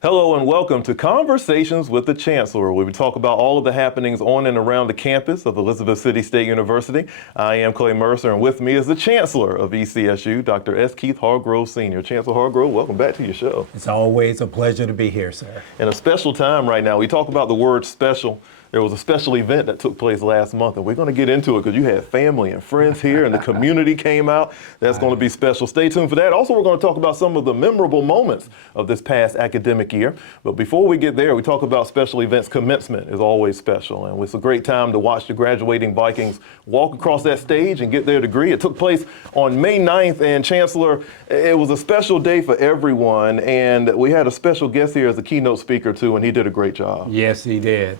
Hello and welcome to Conversations with the Chancellor, where we talk about all of the happenings on and around the campus of Elizabeth City State University. I am Clay Mercer, and with me is the Chancellor of ECSU, Dr. S. Keith Hargrove Sr. Chancellor Hargrove, welcome back to your show. It's always a pleasure to be here, sir. In a special time right now, we talk about the word special. There was a special event that took place last month, and we're going to get into it because you had family and friends here, and the community came out. That's going to be special. Stay tuned for that. Also, we're going to talk about some of the memorable moments of this past academic year. But before we get there, we talk about special events. Commencement is always special, and it's a great time to watch the graduating Vikings walk across that stage and get their degree. It took place on May 9th, and Chancellor, it was a special day for everyone, and we had a special guest here as a keynote speaker, too, and he did a great job. Yes, he did.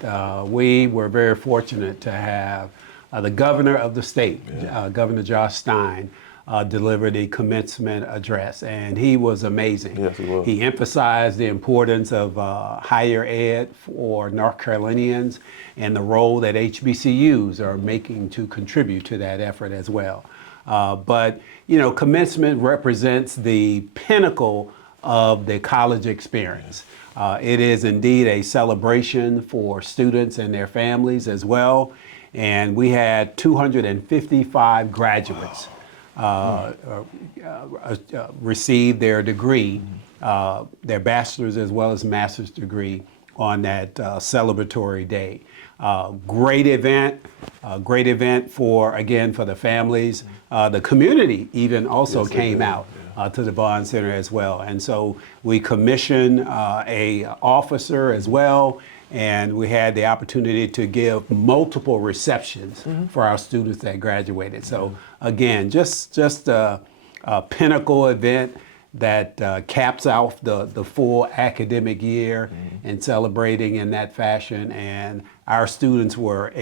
We were very fortunate to have the governor of the state, Governor Josh Stein, deliver the commencement address, and he was amazing. Yes, he was. He emphasized the importance of higher ed for North Carolinians and the role that HBCUs are making to contribute to that effort as well. But, you know, commencement represents the pinnacle of the college experience. It is indeed a celebration for students and their families as well. And we had 255 graduates receive their degree, their bachelor's as well as master's degree on that celebratory day. Great event for the families. The community even also came out to the Bond Center as well. And so we commissioned a officer as well, and we had the opportunity to give multiple receptions for our students that graduated. So again, just a pinnacle event that caps off the full academic year and celebrating in that fashion. And our students were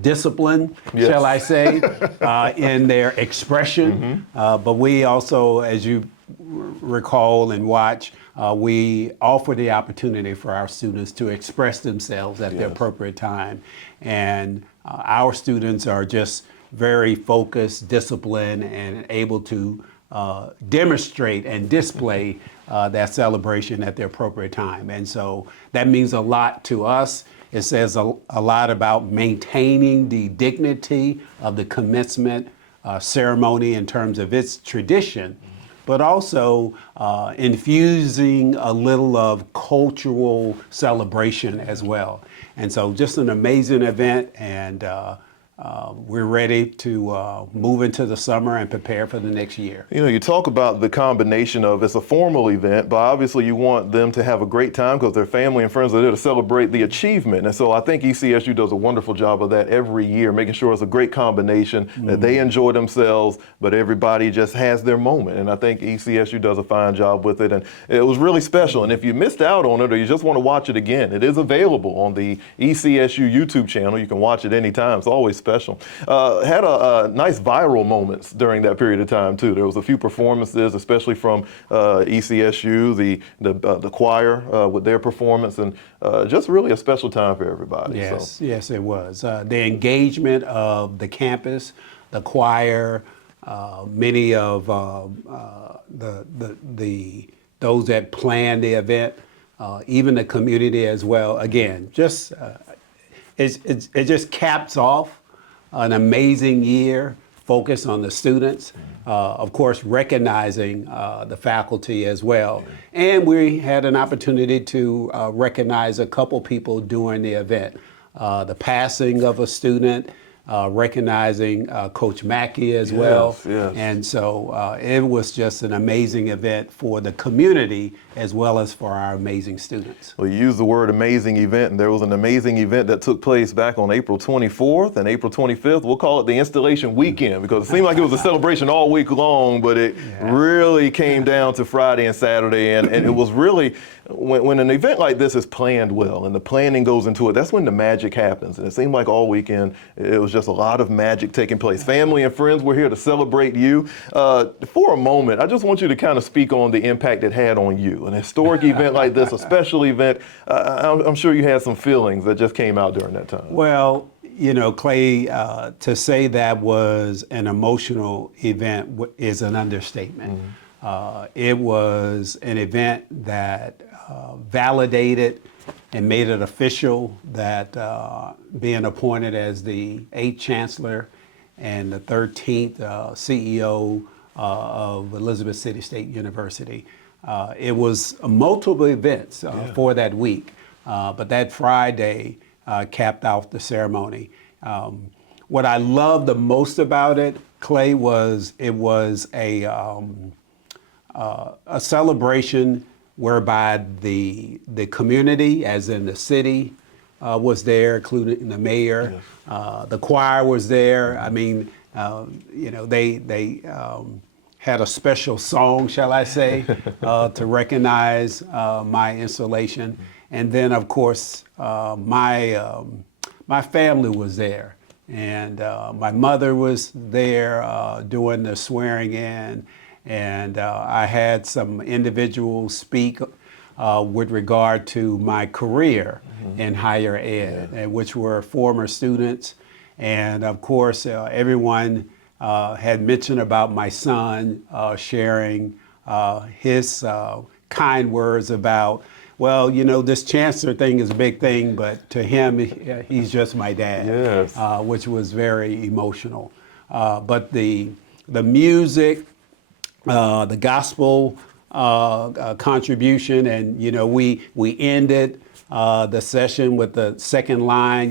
disciplined, shall I say, in their expression. But we also, as you recall and watch, we offer the opportunity for our students to express themselves at the appropriate time. And our students are just very focused, disciplined, and able to demonstrate and display that celebration at the appropriate time. And so that means a lot to us. It says a lot about maintaining the dignity of the commencement ceremony in terms of its tradition, but also infusing a little of cultural celebration as well. And so just an amazing event, and we're ready to move into the summer and prepare for the next year. You know, you talk about the combination of it's a formal event, but obviously you want them to have a great time because their family and friends are there to celebrate the achievement. And so I think ECSU does a wonderful job of that every year, making sure it's a great combination, that they enjoy themselves, but everybody just has their moment. And I think ECSU does a fine job with it. And it was really special. And if you missed out on it or you just want to watch it again, it is available on the ECSU YouTube channel. You can watch it anytime. It's always special. Had a nice viral moments during that period of time too. There was a few performances, especially from ECSU, the choir with their performance, and just really a special time for everybody. Yes, yes, it was. The engagement of the campus, the choir, many of those that planned the event, even the community as well. Again, just it just caps off an amazing year, focus on the students, of course, recognizing the faculty as well. And we had an opportunity to recognize a couple people during the event. The passing of a student, recognizing Coach Mackey as well. Yes. And so it was just an amazing event for the community as well as for our amazing students. Well, you used the word amazing event, and there was an amazing event that took place back on April 24th and April 25th. We'll call it the installation weekend because it seemed like it was a celebration all week long, but it really came down to Friday and Saturday, and it was really, when an event like this is planned well and the planning goes into it, that's when the magic happens. And it seemed like all weekend it was just a lot of magic taking place. Family and friends were here to celebrate you. For a moment, I just want you to kind of speak on the impact it had on you. An historic event like this, a special event, I'm sure you had some feelings that just came out during that time. Well, you know, Clay, to say that was an emotional event is an understatement. It was an event that validated and made it official that being appointed as the 8th Chancellor and the 13th CEO of Elizabeth City State University. It was multiple events for that week, but that Friday capped off the ceremony. What I loved the most about it, Clay, was it was a celebration whereby the community, as in the city, was there, including the mayor. Yes. The choir was there. I mean, they had a special song, shall I say, to recognize my installation. And then, of course, my family was there. And my mother was there doing the swearing in. And I had some individuals speak with regard to my career in higher ed, and which were former students. And of course, everyone had mentioned about my son sharing his kind words about, well, this chancellor thing is a big thing, but to him, he's just my dad, yes. Which was very emotional. But the music, the gospel contribution, and we ended the session with the second line,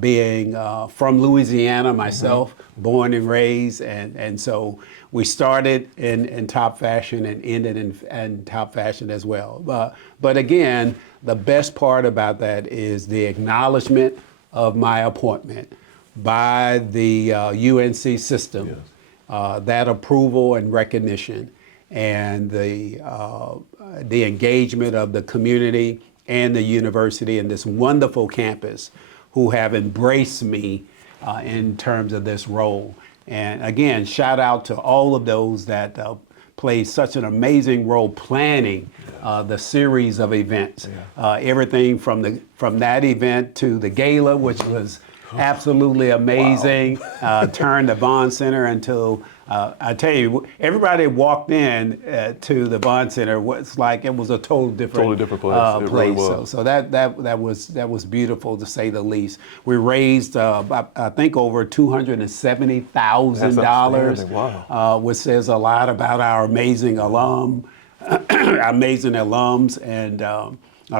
being from Louisiana myself, born and raised, and so we started in top fashion and ended in top fashion as well. But again, the best part about that is the acknowledgement of my appointment by the UNC system. Yes. That approval and recognition, and the engagement of the community and the university and this wonderful campus who have embraced me in terms of this role. And again, shout out to all of those that played such an amazing role planning the series of events. Yeah. Everything from that event to the gala, which was absolutely amazing. Wow. Turned the Bond Center into, I tell you, everybody walked in to the Bond Center was like it was a totally different place. Really was. So that was beautiful, to say the least. We raised I think over $270,000, wow. Which says a lot about our amazing alums and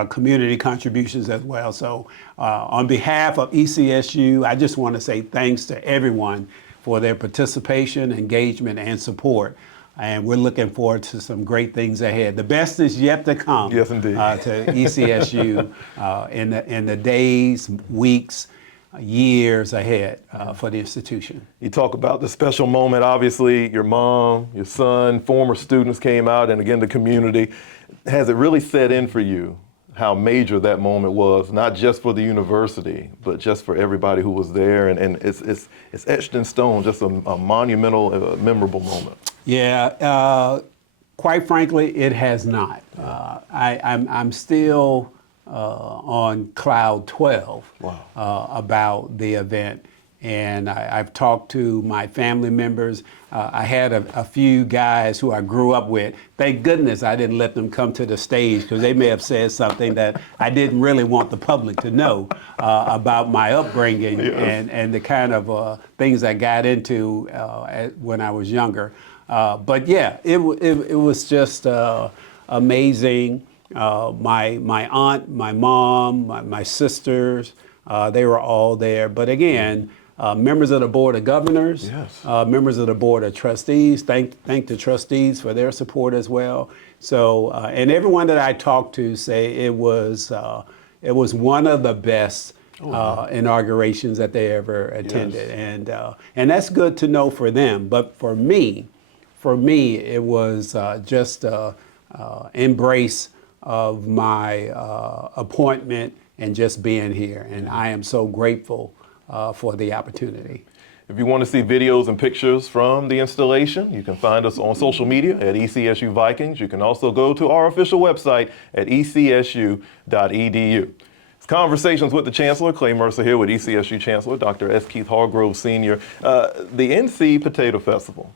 community contributions as well. So on behalf of ECSU, I just want to say thanks to everyone for their participation, engagement, and support. And we're looking forward to some great things ahead. The best is yet to come. Yes, indeed. To ECSU in the days, weeks, years ahead for the institution. You talk about the special moment. Obviously, your mom, your son, former students came out, and again, the community. Has it really set in for you how major that moment was, not just for the university, but just for everybody who was there? And it's etched in stone, just a monumental, memorable moment. Yeah, quite frankly, it has not. I'm still on cloud 12. Wow. About the event. And I've talked to my family members. I had a few guys who I grew up with. Thank goodness I didn't let them come to the stage, because they may have said something that I didn't really want the public to know about my upbringing. Yes. and the kind of things I got into when I was younger. But yeah, it was just amazing. My aunt, my mom, my sisters, they were all there. But again, members of the Board of Governors, yes. Members of the Board of Trustees, thank the trustees for their support as well. So, and everyone that I talked to say it was one of the best inaugurations that they ever attended. Yes. And that's good to know for them. But for me, it was just embrace of my appointment and just being here. And I am so grateful for the opportunity. If you want to see videos and pictures from the installation, you can find us on social media at ECSU Vikings. You can also go to our official website at ecsu.edu. It's Conversations with the Chancellor. Clay Mercer here with ECSU Chancellor Dr. S. Keith Hargrove Sr. The NC Potato Festival.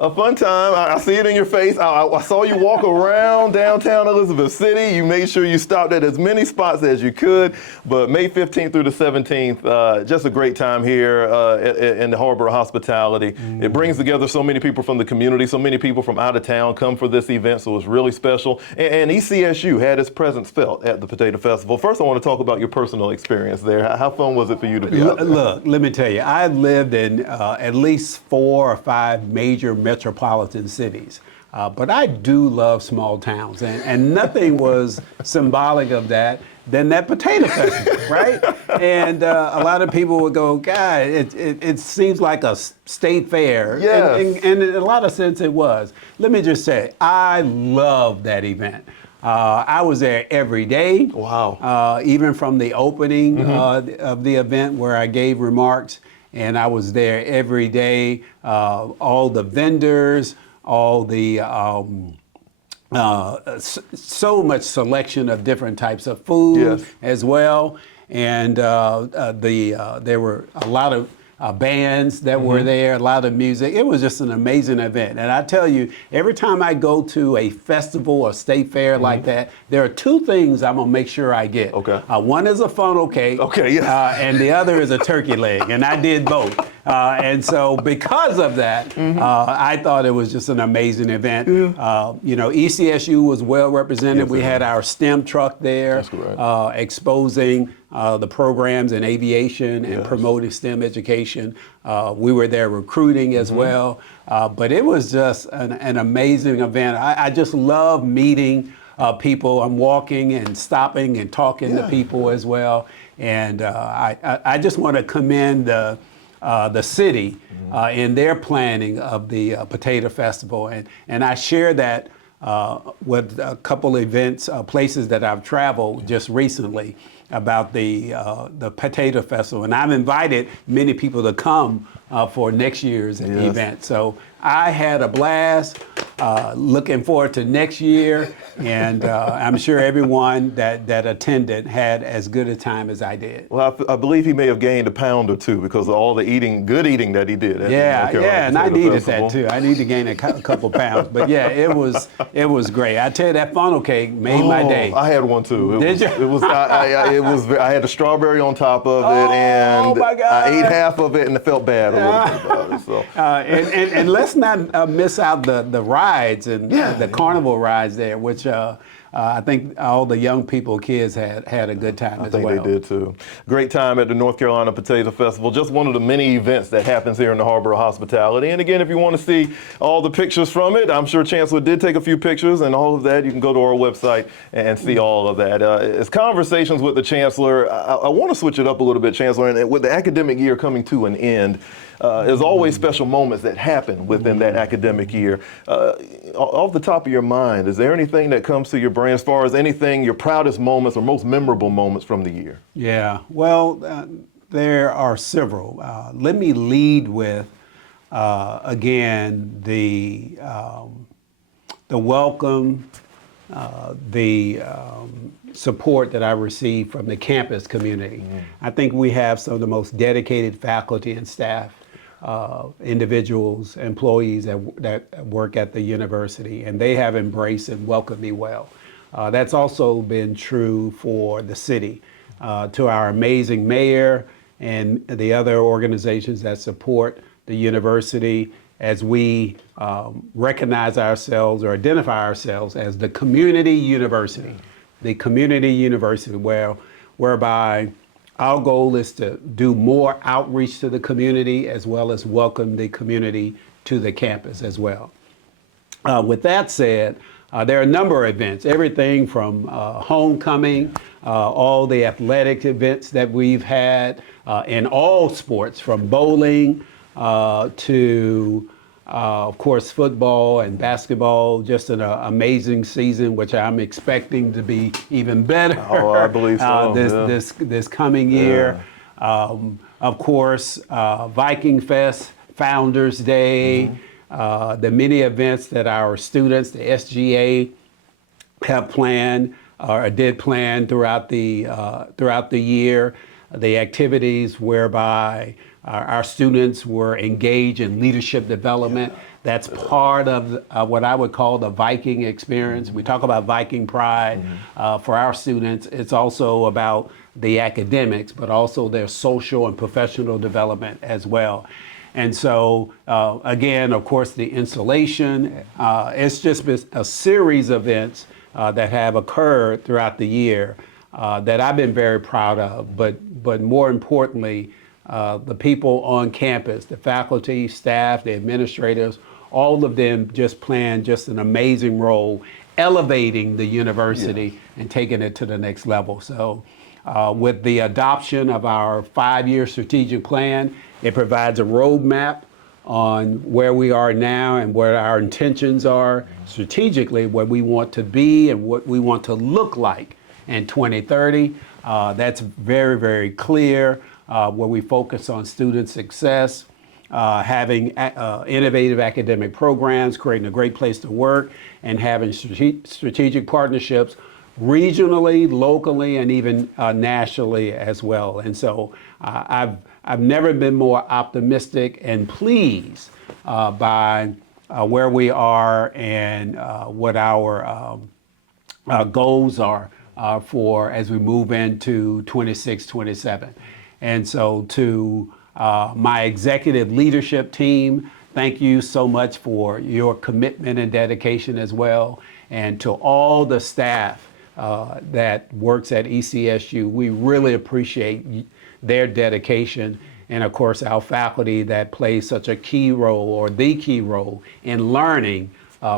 A fun time. I see it in your face. I saw you walk around downtown Elizabeth City. You made sure you stopped at as many spots as you could. But May 15th through the 17th, just a great time here in the Harbor Hospitality. It brings together so many people from the community, so many people from out of town come for this event, so it's really special. And ECSU had its presence felt at the Potato Festival. First, I want to talk about your personal experience there. How fun was it for you to be out there? Look, let me tell you, I lived in at least 4 or 5 major metropolitan cities. But I do love small towns, and nothing was symbolic of that than that potato festival, right? And a lot of people would go, God, it seems like a state fair. Yes. And in a lot of sense it was. Let me just say, I love that event. I was there every day. Wow. Even from the opening of the event where I gave remarks, and I was there every day. All the vendors, all the so much selection of different types of food as well, and there were a lot of bands that were there, a lot of music. It was just an amazing event. And I tell you, every time I go to a festival or state fair like that, there are 2 things I'm gonna make sure I get. Okay. One is a funnel cake. Okay, yes. And the other is a turkey leg, and I did both. And so because of that, I thought it was just an amazing event. You know, ECSU was well represented. Yes, we had our STEM truck there. That's correct. Exposing the programs in aviation and promoting STEM education. We were there recruiting as well. But it was just an amazing event. I just love meeting people. I'm walking and stopping and talking to people as well. And I just want to commend the city in their planning of the Potato Festival. And I share that with a couple events, places that I've traveled just recently about the Potato Festival. And I've invited many people to come for next year's event. So I had a blast, looking forward to next year, and I'm sure everyone that attended had as good a time as I did. Well, I believe he may have gained a pound or 2 because of all the good eating that he did. At And I Potato needed Festival. that too. I need to gain a couple pounds, but yeah, it was great. I tell you, that funnel cake made my day. I had one too. Did you? I had the strawberry on top of it, and my God. I ate half of it and I felt bad a little bit about it. So. And let's not miss out the rides and the carnival rides there, which I think all the young people, kids had a good time as well. I think they did too. Great time at the North Carolina Potato Festival. Just one of the many events that happens here in the Harbor of Hospitality. And again, if you want to see all the pictures from it, I'm sure Chancellor did take a few pictures and all of that. You can go to our website and see all of that. As conversations with the Chancellor, I want to switch it up a little bit, Chancellor. And with the academic year coming to an end, there's always special moments that happen within that academic year. Off the top of your mind, is there anything that comes to your brain as far as anything, your proudest moments or most memorable moments from the year? Yeah, well, there are several. Let me lead with, again, the welcome, the support that I received from the campus community. I think we have some of the most dedicated faculty and staff, individuals, employees that work at the university, and they have embraced and welcomed me well. That's also been true for the city. To our amazing mayor and the other organizations that support the university, as we recognize ourselves or identify ourselves as the community university. The community university, whereby our goal is to do more outreach to the community as well as welcome the community to the campus as well. With that said, there are a number of events, everything from homecoming, all the athletic events that we've had in all sports, from bowling to of course, football and basketball, just an amazing season, which I'm expecting to be even better. Oh, I believe so. This coming year. Of course, Viking Fest, Founders Day, the many events that our students, the SGA, have planned or did plan throughout the year. The activities whereby our students were engaged in leadership development. That's part of what I would call the Viking experience. We talk about Viking pride. For our students, it's also about the academics, but also their social and professional development as well. And so, again, of course, the installation, it's just been a series of events that have occurred throughout the year that I've been very proud of. But more importantly, the people on campus, the faculty, staff, the administrators, all of them just playing just an amazing role, elevating the university and taking it to the next level. So with the adoption of our 5-year strategic plan, it provides a roadmap on where we are now and where our intentions are strategically, where we want to be and what we want to look like in 2030. That's very, very clear, where we focus on student success, having innovative academic programs, creating a great place to work, and having strategic partnerships regionally, locally, and even nationally as well. And so I've never been more optimistic and pleased by where we are and what our goals are for as we move into 26, 27. And so to my executive leadership team, thank you so much for your commitment and dedication as well. And to all the staff that works at ECSU, we really appreciate their dedication, and of course our faculty that plays such a key role, or the key role, in learning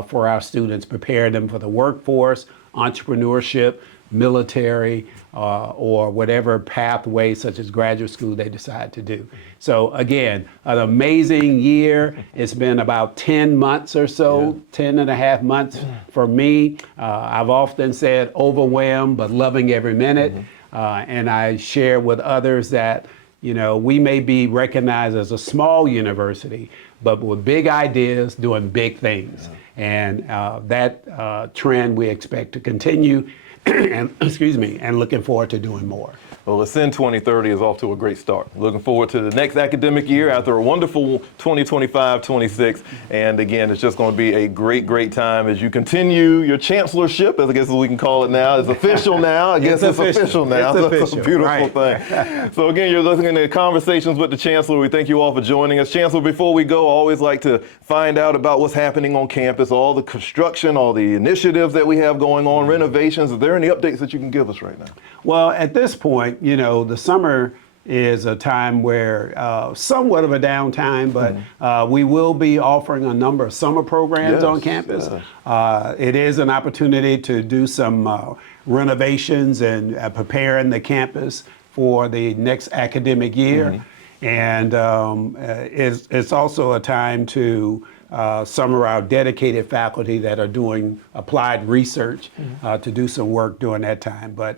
for our students, preparing them for the workforce, entrepreneurship, military, or whatever pathway such as graduate school they decide to do. So again, an amazing year. It's been about 10 months or so, 10 and a half months for me. I've often said overwhelmed, but loving every minute. And I share with others that, you know, we may be recognized as a small university, but with big ideas, doing big things. And that trend we expect to continue, and excuse me, and looking forward to doing more. Well, Ascend 2030 is off to a great start. Looking forward to the next academic year after a wonderful 2025-26. And again, it's just going to be a great, great time as you continue your chancellorship, as I guess we can call it now. It's official now. I guess it's official now. It's That's a beautiful thing. So again, you're listening to Conversations with the Chancellor. We thank you all for joining us. Chancellor, before we go, I always like to find out about what's happening on campus, all the construction, all the initiatives that we have going on, renovations. Are there any updates that you can give us right now? Well, at this point, you know, the summer is a time where somewhat of a downtime, but we will be offering a number of summer programs on campus. It is an opportunity to do some renovations and preparing the campus for the next academic year. And it's also a time to some of our dedicated faculty that are doing applied research to do some work during that time. But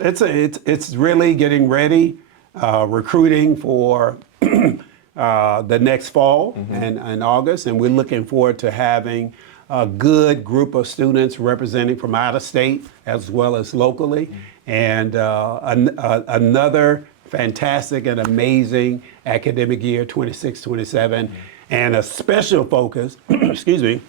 it's really getting ready, recruiting for the next fall and August, and we're looking forward to having a good group of students representing from out of state as well as locally, and another fantastic and amazing academic year 26-27, and a special focus, excuse me,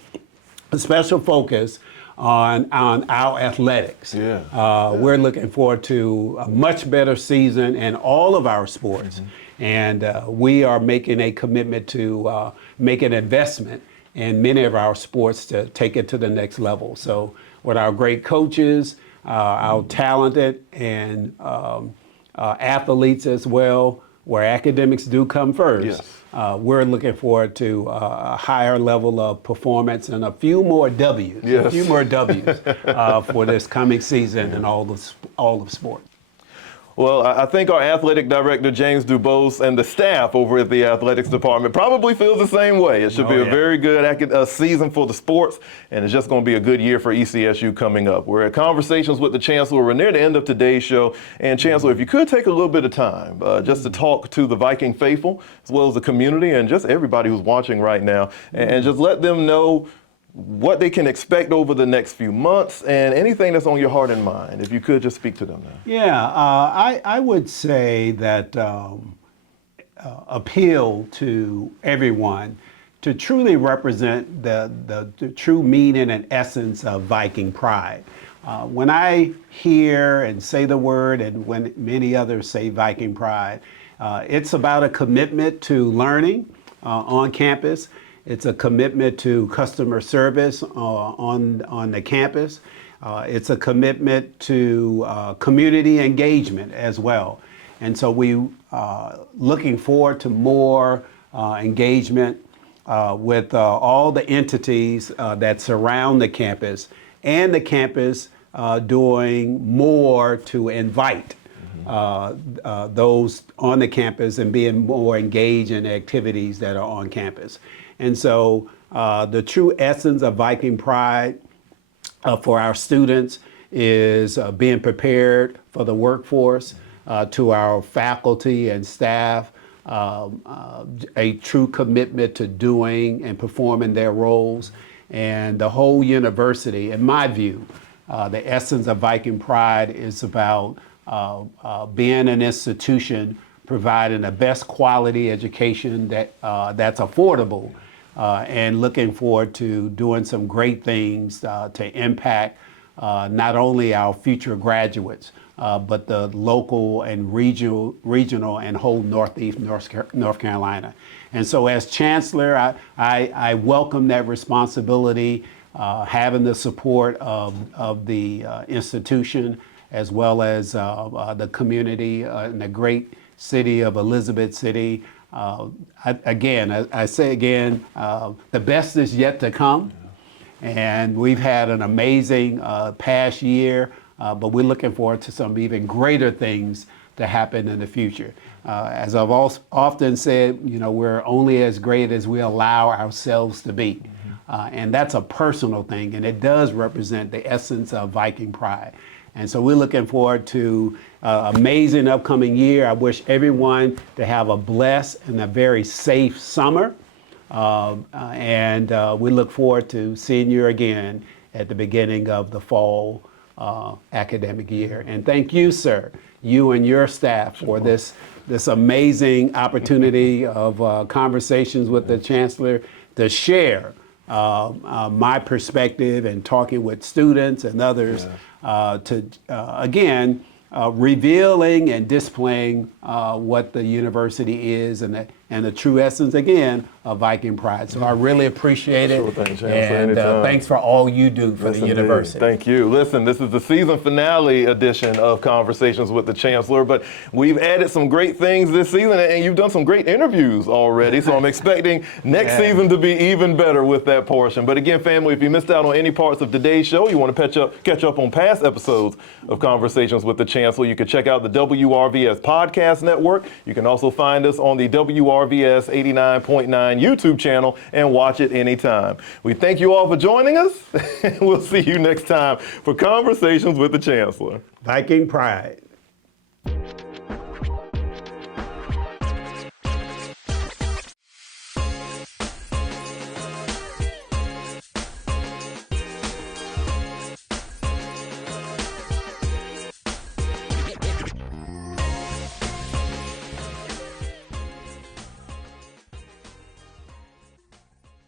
a special focus on our athletics. We're looking forward to a much better season in all of our sports, and we are making a commitment to make an investment in many of our sports to take it to the next level. So with our great coaches, our talented and athletes as well, where academics do come first. We're looking forward to a higher level of performance and a few more W's, for this coming season and all of sport. Well, I think our athletic director, James Dubose, and the staff over at the athletics department probably feels the same way. It should be a very good season for the sports, and it's just going to be a good year for ECSU coming up. We're at Conversations with the Chancellor. We're near the end of today's show. And Chancellor, if you could take a little bit of time just to talk to the Viking faithful, as well as the community and just everybody who's watching right now, and just let them know what they can expect over the next few months and anything that's on your heart and mind, if you could just speak to them now. Yeah, I would say that appeal to everyone to truly represent the true meaning and essence of Viking pride. When I hear and say the word, and when many others say Viking pride, it's about a commitment to learning on campus. It's a commitment to customer service on the campus. It's a commitment to community engagement as well. And so we looking forward to more engagement with all the entities that surround the campus, and the campus doing more to invite those on the campus and being more engaged in activities that are on campus. And so the true essence of Viking pride for our students is being prepared for the workforce, to our faculty and staff, a true commitment to doing and performing their roles, and the whole university. In my view, the essence of Viking pride is about being an institution providing the best quality education that's affordable, and looking forward to doing some great things to impact not only our future graduates, but the local and regional and whole Northeast North Carolina. And so as Chancellor, I welcome that responsibility, having the support of the institution, as well as the community in the great city of Elizabeth City. I say again, the best is yet to come. And we've had an amazing past year, but we're looking forward to some even greater things to happen in the future. As I've often said, we're only as great as we allow ourselves to be. And that's a personal thing, and it does represent the essence of Viking pride. And so we're looking forward to an amazing upcoming year. I wish everyone to have a blessed and a very safe summer. And we look forward to seeing you again at the beginning of the fall academic year. And thank you, sir, you and your staff for this amazing opportunity of conversations with the Chancellor to share my perspective and talking with students and others to, again, revealing and displaying what the university is and the true essence, again, of Viking pride. So I really appreciate it. Sure thing, Chancellor, and thanks for all you do for the university. Thank you. Listen, this is the season finale edition of Conversations with the Chancellor, but we've added some great things this season, and you've done some great interviews already, so I'm expecting next season to be even better with that portion. But again, family, if you missed out on any parts of today's show, you want to catch up on past episodes of Conversations with the Chancellor, you can check out the WRVS Podcast Network. You can also find us on the WRVS 89.9 YouTube channel and watch it anytime. We thank you all for joining us. We'll see you next time for Conversations with the Chancellor. Viking pride.